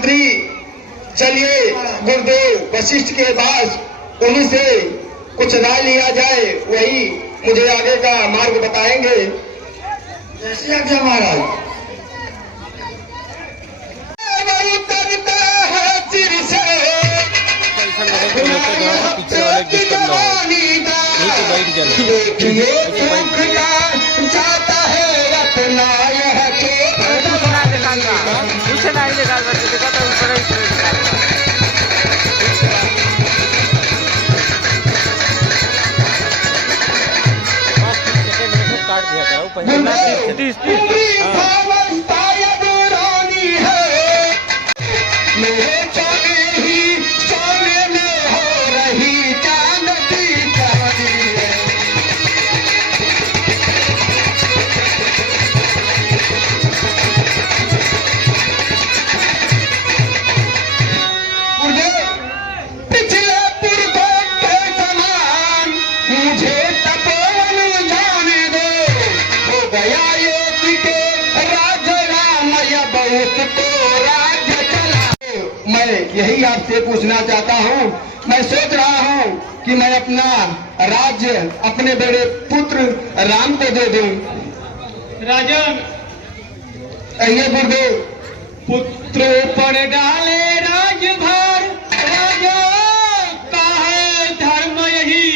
मंत्री, चलिए गुरुदेव वशिष्ठ के पास, उन्हीं से कुछ राय लिया जाए, वही मुझे आगे का मार्ग बताएंगे। जैसे आज्ञा महाराज। जाता है अपना यह काट दिया करो 30 यही आपसे पूछना चाहता हूँ। मैं सोच रहा हूँ कि मैं अपना राज्य अपने बड़े पुत्र राम को दे दूं। राजन, कहिए गुरुदेव। पुत्रों पर डाले राजभार, राजा का है धर्म यही,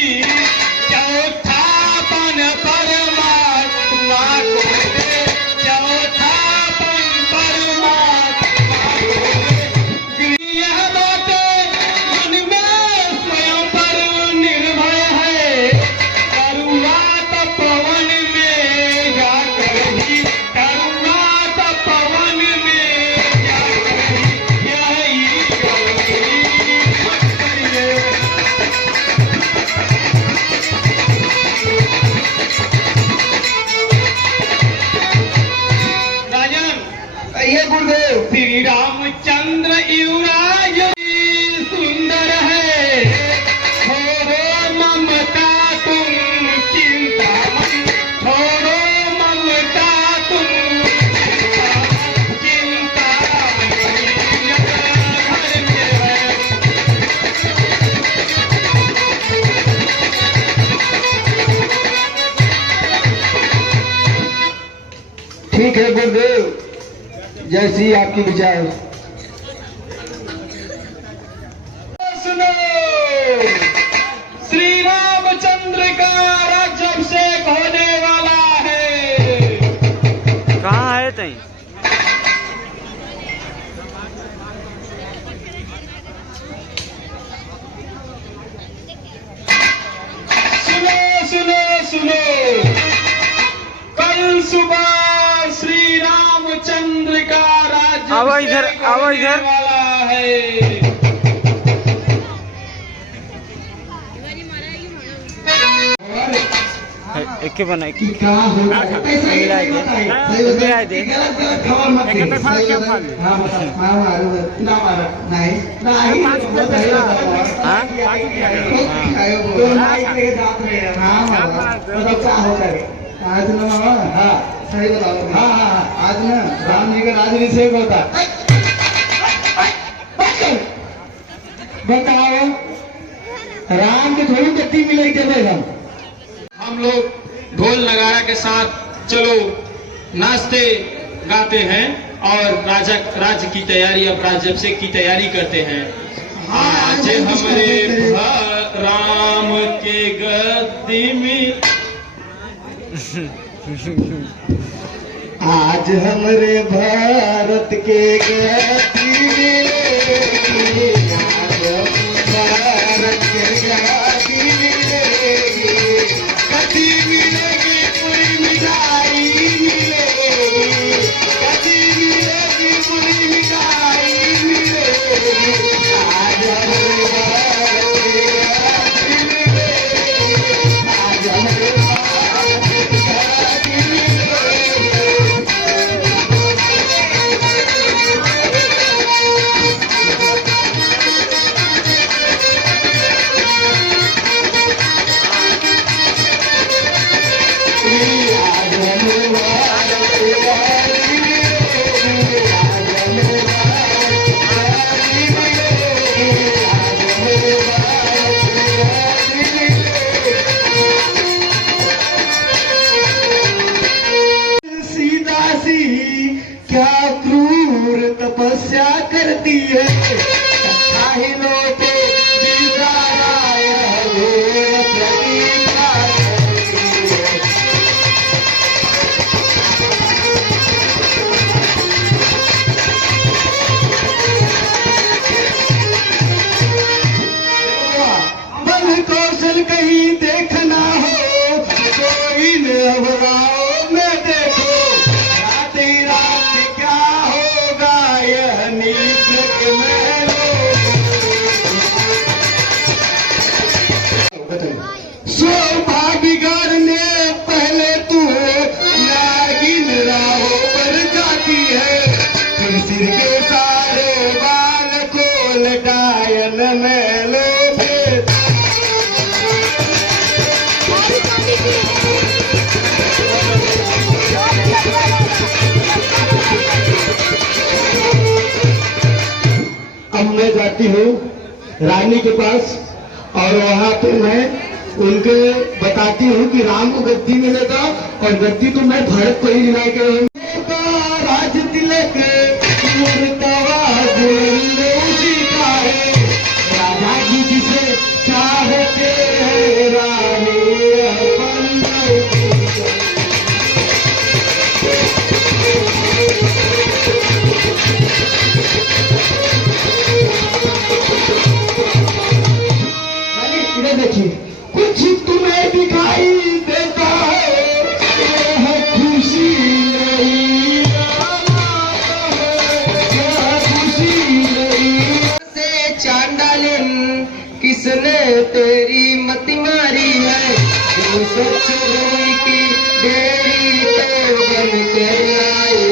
चौथापन परमात्मा को दे, चौथापन परमात्मा को दे। यह बातें मन में स्वयं पर निर्भय है, करुणा तपोवन में जाकर ही, करुणा तपोवन में जाकर ही यही करिए। राजन, कहिए गुरुदेव। श्री रामचंद्र युवराज सुंदर है, छोड़ो ममता तुम चिंतामणि, छोड़ो ममता तुम चिंतामणि, घर में है। ठीक है गुरुदेव, जैसी आपकी विचार। सुनो, श्री रामचंद्र का राज्याभिषेक होने वाला है। कहाँ है तई? सुनो सुनो सुनो, कल सुबह श्री रामचंद्र का आओ इधर, राज्याभिषेक आओ होने इधर। वाला है। एक के बना कि कहाँ होगा मिलाए दे, मिलाए दे। खबर मत एक तो खा क्या खा ले? हाँ बता, ना मारा नहीं नहीं हाँ? आज ना हाँ सही बताओ। हाँ हाँ, आज ना राम जी का राज्याभिषेक होता। बताओ, राम की थोड़ी गति मिलेगी जब हम लोग ढोल नगाड़ा के साथ चलो नाचते गाते हैं और राज्य की तैयारी, अब राज्याभिषेक की तैयारी करते हैं। आज हमारे राम के गद्दी में, आज हमारे भारत के गद्दी मिलेगी, आज भारत के गद्दी मिलेगी, गद्दी मिलेगी, पूरी मिठाई मिलेगी, गद्दी मिलेगी, पूरी मिठाई मिलेगी, आज हमारे भारत के गद्दी मिलेगी, आज हमारे भारत के गद्दी मिलेगी। तपस्या करती है, काहिनों को दिलदाराय घोर प्रतीक्षा करती है। बल कौशल कहीं देखना हो तो इन अवराओं में देखो, रात ही रात क्या होगा यह नीच के महलों। सौभाग्य करने पहले तू नागिन राहों पर जाती है, फिर सिर के सारे बाल को लटायन में लो। अब मैं जाती हूँ रानी के पास और वहाँ पे मैं उनके बताती हूँ कि राम को गद्दी मिलेगा और गद्दी तो मैं भरत को ही दिला के राज तिलक उसी का है, राजा जी जिसे चाहते हैं रानी अपन। देखिए कुछ तुम्हें दिखाई देता है, यह खुशी नहीं, यह खुशी नहीं। से चांडालिन किसने तेरी मति मारी है, जो सच रोई की डेरी तो बन के आए।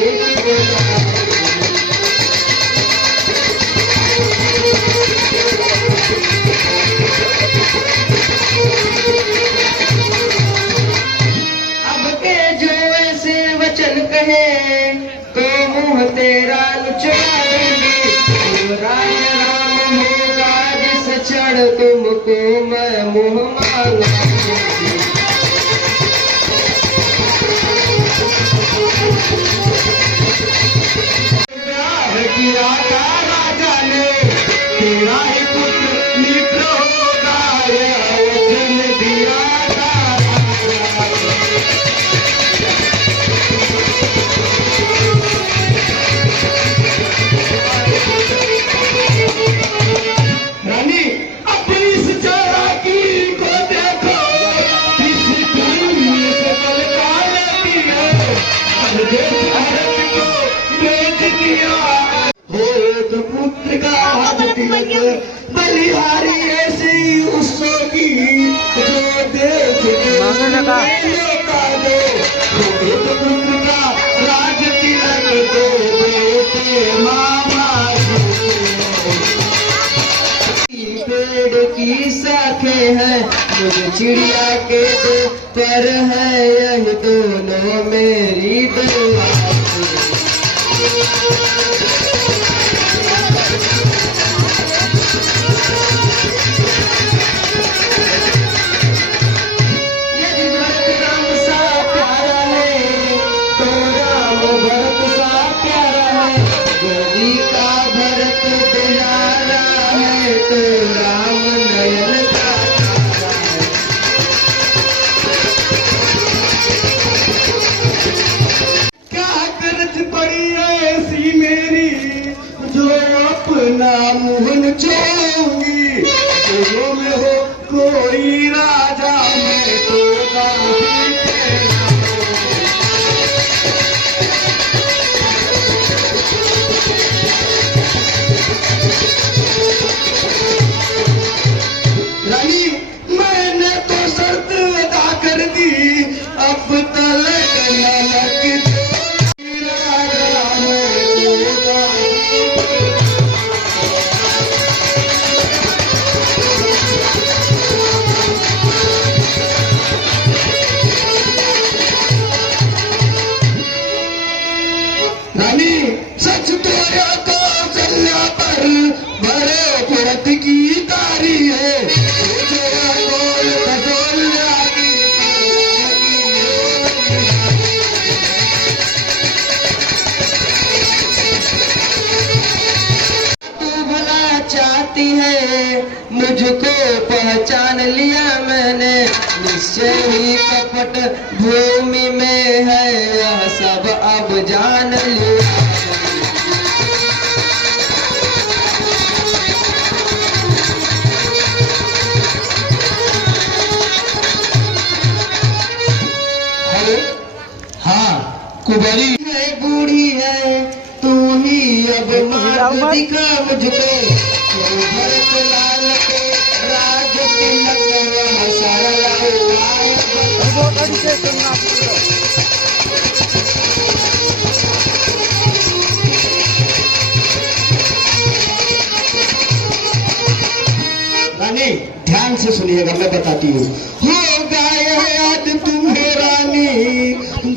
तो मुँह तेरा लुचड़ा दूंगी, तो राज राम होगा जिस चढ़ तुमको मैं मुँह मांगा दूंगी। प्यार किया था राजा ने, तेरा ही पुत्र मित्र होगा, यह वचन दिया था। पुत्र का बलिहारी ऐसे ही उसको की जो देख का दो, पुत्र का राज तिलक दो बेटे मामा। पेड़ की शाखे हैं मुझे चिड़िया के दो पर है, यही दोनों मेरी दुआ। यदि भरत राम सा प्यारा है तो राम भरत सा प्यारा है, गोदी का भरत दुलारा है तो राम नयन का क्या करत पड़ी ऐसी मेरी जो अपना मुहन छोड़ूंगी, दोनों में हो कोई राजा मैं तो रानी मैंने तो शर्त अदा कर दी, अब तलक नलक राजा मैं तो गाती है, मुझको पहचान लिया मैंने, निश्चय ही कपट भूमि में है, यह सब अब जान लिया। कुबरी है बूढ़ी है, तू ही अब मार्ग दिखा मुझको, भरत लाल के राज तिलक वह सरल रानी ध्यान से सुनिएगा, मैं बताती हूँ। हो गया याद तुम्हें रानी,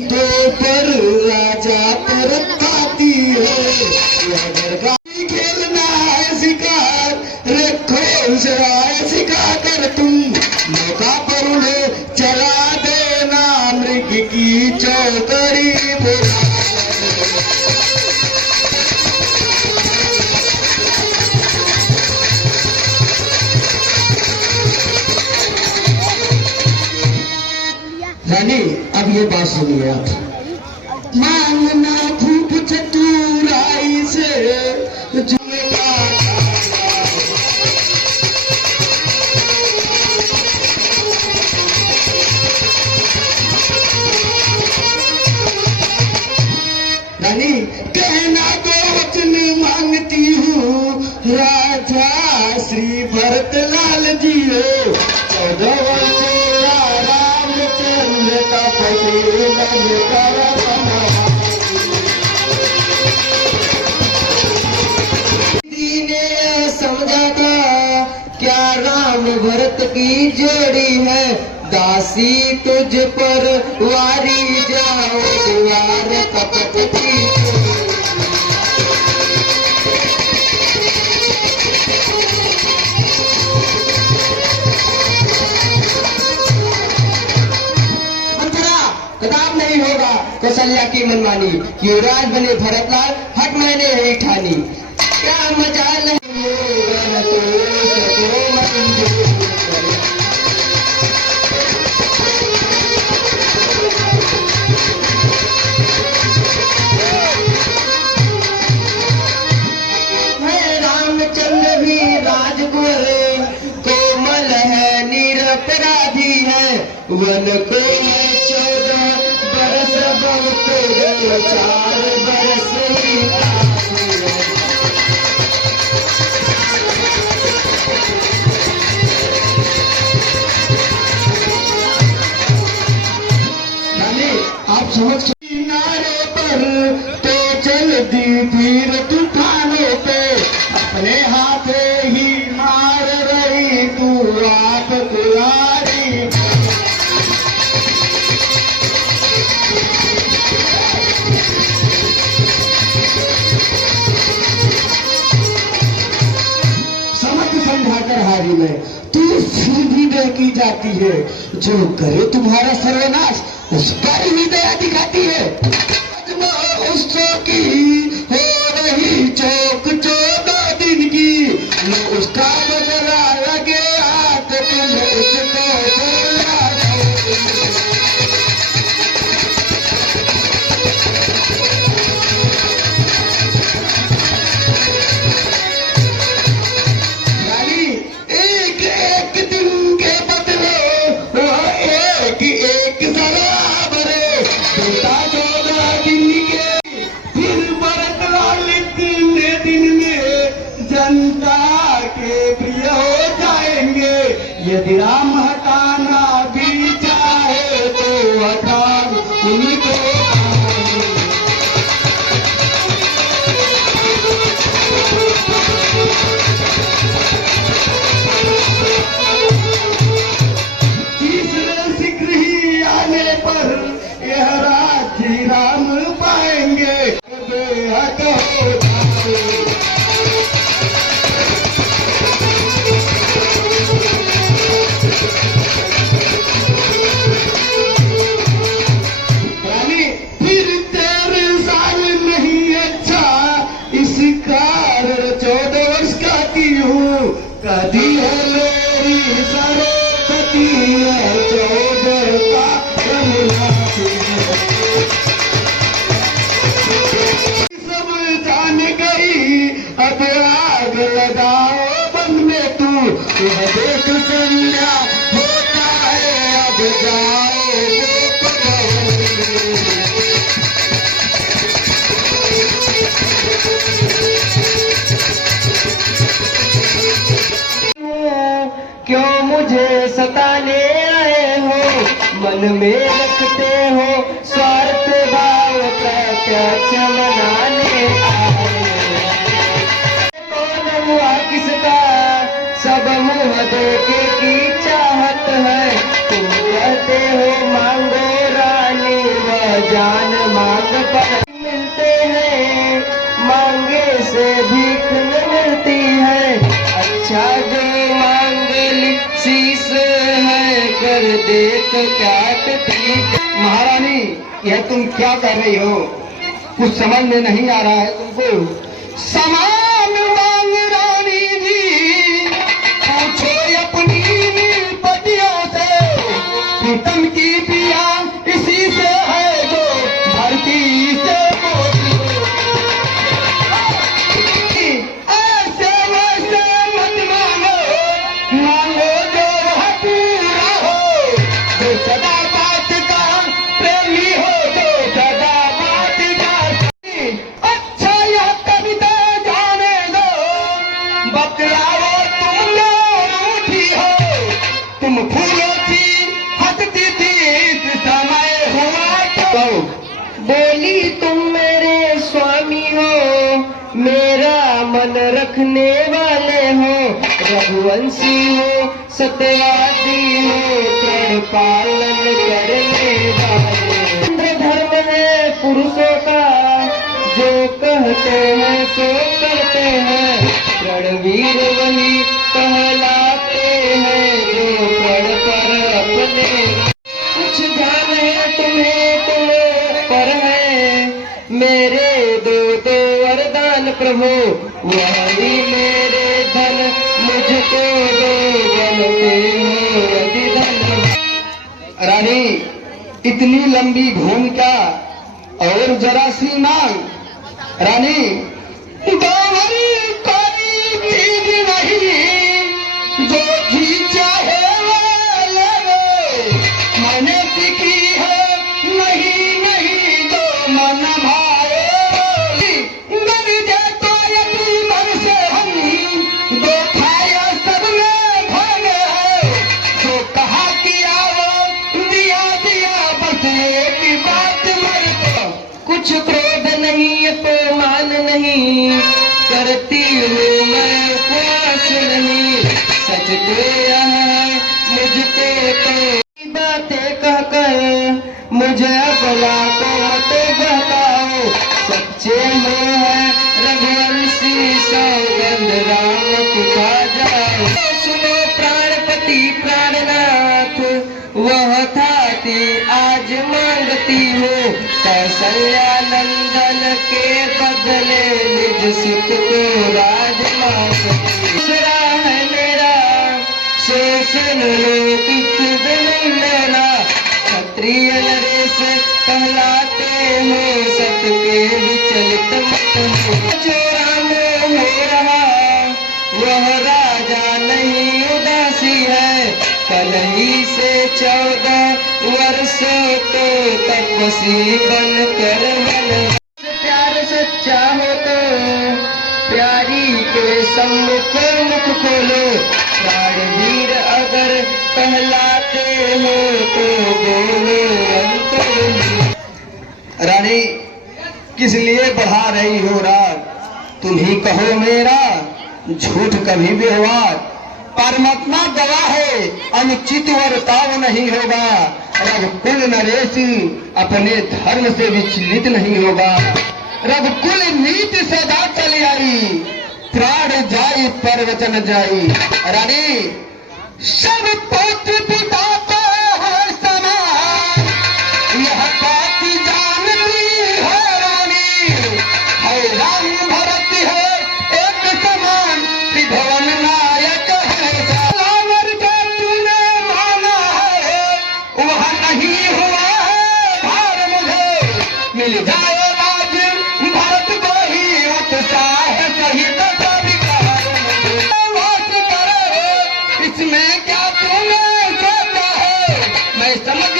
तो पर राजा पर खाती है, अगर गाड़ी खेलना है शिकार, रखो उसे सिखा कर तुम, मौका पर उन्हें चला देना, मृग की चौकड़ी बुला। रानी अब ये बात सुनिए आप। मांगना खूब चतुराई से, झुमका रानी कहना को वचन मांगती हूँ, राजा श्री भरत लाल जी हो, 14 वर्षीय रामचंद्र का पति ने समझा था क्या राम भरत की जोड़ी है, दासी तुझ पर वारी जाओ, द्वार कपट की किताब नहीं होगा कौशल्या की मनमानी, युवराज बने भरतलाल, हट मैंने यही ठानी। क्या मजाल है तो सबको मंजूर करे। है रामचंद्र भी राजकुंवर, कोमल है निरपराधी है, वन को है 14 बरस बहुत गए, 4 बरस ही काफी है। रानी आप समझ किनारे पर तो चल दी फिर तूफानों पे, अपने हाथे ही मार रही तू आप कुलारी। समझ समझाकर हारी में तू फिर भी दया की जाती है, जो करे तुम्हारा सर्वनाश उस पर ही दया दिखाती है। उसको की हो रही चौक 14 दिन की, न उसका बदला लगे हाथ तुम उसको बोला दो। रानी एक एक दिन के बदले वो एक जरा बरे, बेटा 14 दिन के, फिर भरत लाल इतने दिन में जनता के प्रिय हो जाएंगे, यदि राम हटाना भी चाहे तो हटा उनको। तीसरे शीघ्र ही आने पर यह राज्य राम पाएंगे, बेहद हो जाए। यह देख संध्या होता है, अब जाओ वो क्यों मुझे सताने आए हो, मन में रखते हो स्वार्थ भाव, प्रत्यक्ष मनाने आए। कौन हुआ किसका, सब मुँह देखे की चाहत है, तुम कहते हो मांगो रानी, वह जान मांग पर मिलते हैं, मांगे से भीख न मिलती है, अच्छा जो मांगे शीश है, कर दे तो क्या ठीक। महारानी, यह तुम क्या कर रही हो, कुछ समझ में नहीं आ रहा है तुमको। समान मांग रानी जी, पूछो अपनी पतियों से, प्रीतम की पिया इसी से है, जो धरती से मोती। ऐसे वैसे मत मांगो, मांगो जो है पूरा हो, जो सदा बात का प्रेमी हो, जो सदा बात का। अच्छा यह कविता जाने दो, बतलाओ तुम रूठी हो, तुम फूलों की हंसती थी, इस समय हुआ तो। बोली तुम मेरे स्वामी हो, मेरा मन रखने वाले हो, रघुवंशी हो, सत्यवादी हो, प्रण पालन करने वाले। इंद्र धर्म है पुरुषों का, जो कहते हैं सो करते हैं, रणवीर वही कहलाते हैं, जो प्रण पर अपने। कुछ ध्यान है तुम्हें तुम पर है, मेरे दो वरदान प्रभु, वही मेरे धन मुझको दो, बनते हो यदि धन। रानी, इतनी लंबी भूमिका और जरा सी मांग। रानी, बावरी कोई चीज नहीं, जो जी चाहे वो ले लो, मैंने सीखी है नहीं नहीं, जो मन भाए। मर जाए तो यदि मन से हम, दो खाया सब में भागे है, जो कहा किया वो दिया दिया, बस एक बात मर को। कुछ क्रोध नहीं तो मान नहीं, करती हूँ मैं उपवास नहीं, सच तो यह मुझको तो बातें कहकर मुझे भला को मत बहकाओ, सच्चे हो है रघुवंशी, सौगंध राम की खा जाओ। सुनो प्राणपति प्राणनाथ, वह थाती आज मांगती हो, कौशल्या नंदन के बदले निज सुत को राजमास। दूसरा है मेरा शोषण लोक दिन लेना, क्षत्रिय नरेश कहलाते हो, सत के विचलित मत हो। जो राम हो रहा वह राजा नहीं उदासी है, कल ही से 14 वर्षों तो तपस्वी बन कर बन। प्यार सच्चा हो तो प्यारी के सम्मुख मुख खोलो, प्राणवीर अगर कहलाते हो तो बोलो अंतर। रानी, किस लिए बढ़ा रही हो राग, तुम ही कहो मेरा झूठ कभी व्यवहार। परमात्मा गवाह है, अनुचित वर्ताव नहीं होगा, रघुकुल नरेश अपने धर्म से विचलित नहीं होगा। रघुकुल नीति सदा चली आई, प्राण जाई पर वचन जाई। रानी, सब पुत्र पिता को है समान, यह बात जानती है रानी, है राम भरत है एक समान, त्रिभुवन नायक है। रावण का तूने माना है, वह नहीं हुआ है भार मुझे, मिल जाए राज भरत को ही उत्साह सहित सभी वास करे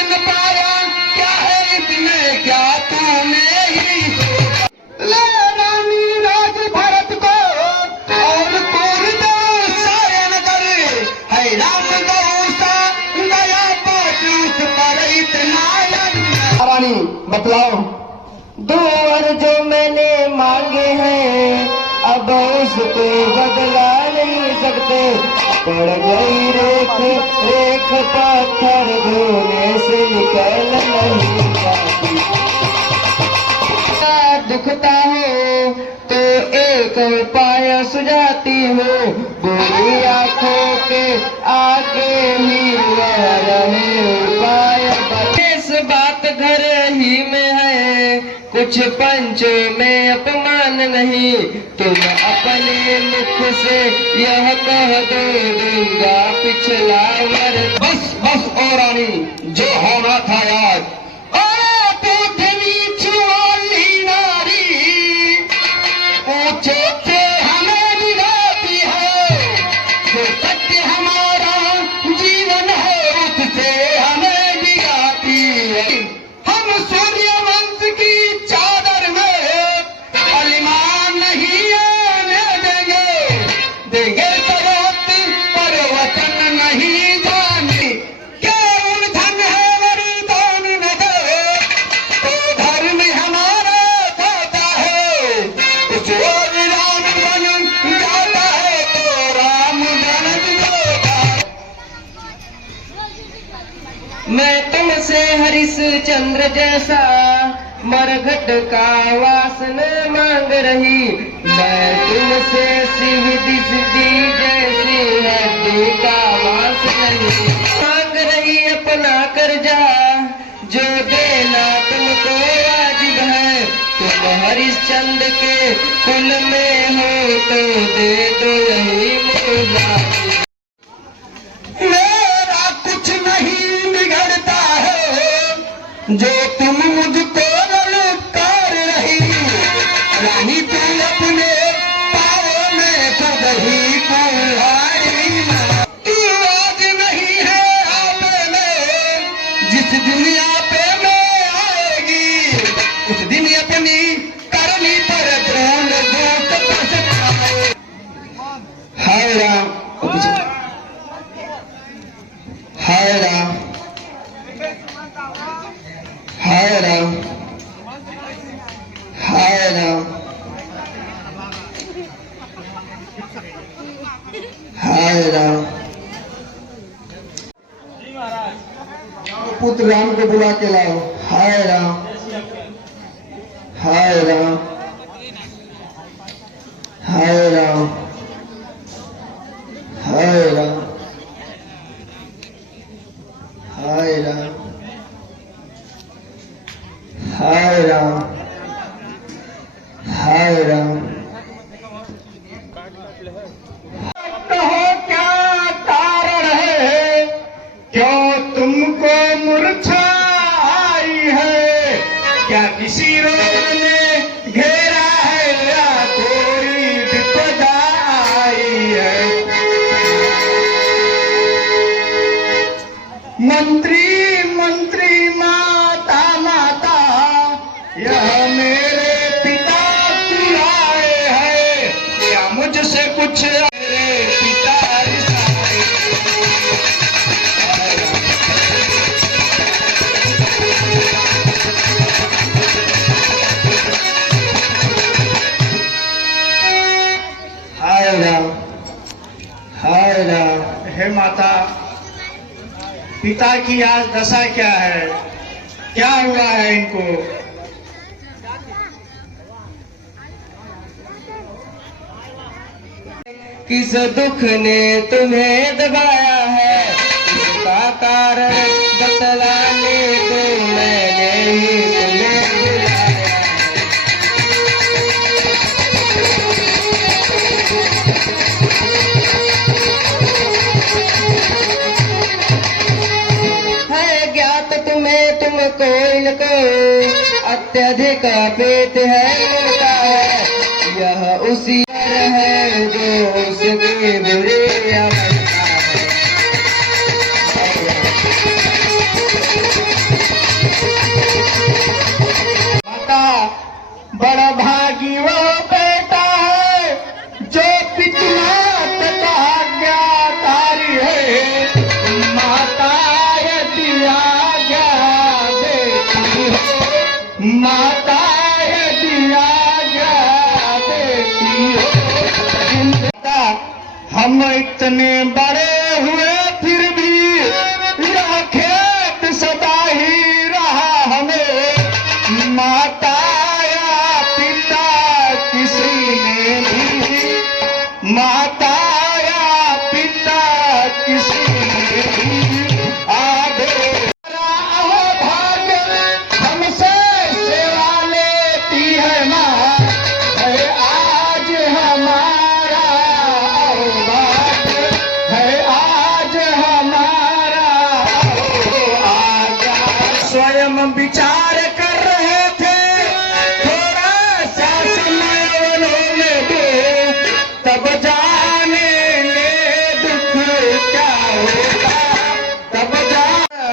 जान पाया क्या है इसमें, क्या तूने ही सोचा। ले रानी राज भरत को और तोर दो सायन कर, है राम गौसा दया पाठ उस पर इतना। रानी बतलाओ। दो वर जो मैंने मांगे हैं अब उसको बदला नहीं सकते, पड़ गई रेख रेख पत्थर धोने से निकल नहीं पाती। दुखता हो तो एक उपाय सुझाती हूँ, बुरी आंखों के आगे ही रहे उपाय। इस बात घर ही में है, कुछ पंचों में अपमान नहीं, तुम अपने मुख से यह कह दो दूंगा पिछला वर। बस बस ओ रानी, जो होना था याद। अरे पृथ्वी छुआली नारी, ऊंचे से हमें दिखाती है, जो सत्य हमारा जीवन है उससे हमें दिखाती है। हम सूर्यवंश की चादर में अलिमान नहीं आने देंगे, देंगे जरूरत पर वचन नहीं जाने। क्या उन धन है वरदान न दे, तो धर्म हमारा जाता है, उस वरदान बन जाता है तो राम बन जाता। मैं तुमसे हरिश्चंद्र जैसा मरघट का वासन मांग रही, मैं तुमसे सिद्धि सिद्धि जैसी हड्डी का वास नहीं मांग रही। अपना कर्जा जो देना तुमको वाजिब है, तुम हरिश्चंद्र के कुल में हो तो दे दो यही मुद्रा। मेरा कुछ नहीं बिगड़ता है जो तुम मुझको ललकार रही, रानी तू अपने पाँव में खुद ही कुल्हाड़ी। तू आज नहीं है आपे में, जिस दुनिया पे मैं आएगी उस दिन अपनी करनी पर भूल दूत पछताए। हाय राम, हाय राम, हाय राम, हाय राम, हाय राम। पुत्र राम को बुला के लाओ। हाय राम, हाय राम, हाय राम, हाय राम, हाय राम, हाय राम, हाय राम। कहो क्या कारण है, क्यों तुमको मूर्छा आई है, क्या किसी रोग ने घेरा है या कोई विपदा आई है। मंत्री मंत्री माता माता यह मेरे पिता सुनाए हैं, क्या मुझसे कुछ मेरे पिता रिसाए। हाय राम, हाय राम। हे माता, पिता की आज दशा क्या है, क्या हुआ है इनको। किस दुख ने तुम्हें दबाया है, इसका कारण बतलाने को मैंने ही तुम्हें बुलाया है। ज्ञात तुम्हें तुमको इनको अत्यधिक पेट है मिलता है, यह उसी है जो उसकी बुरी अवस्था है। हम इतने बड़े हुए फिर भी यह खेत सदा ही रहा हमें। माता या पिता किसी ने भी, माता या पिता किसी ने भी आगे भाग्य हमसे सेवा लेती है माँ। है आज हमारा भाग्य, है आज हमारा आजा। स्वयं विचार कर रहे थे, थोड़ा सा समय उन्होंने दे, तब जानेंगे दुख क्या होगा, तब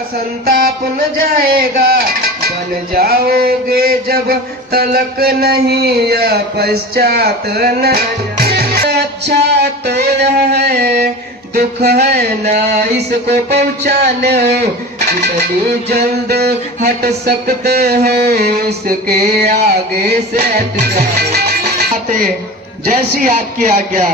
संताप न जाएगा। बन जाओगे जब तलक नहीं या पश्चात न जाए। अच्छा तो यह है, दुख है ना इसको पहुँचाने हो। कितनी जल्द हट सकते हो, इसके आगे से हट जाओ। आते जैसी आपकी आज्ञा।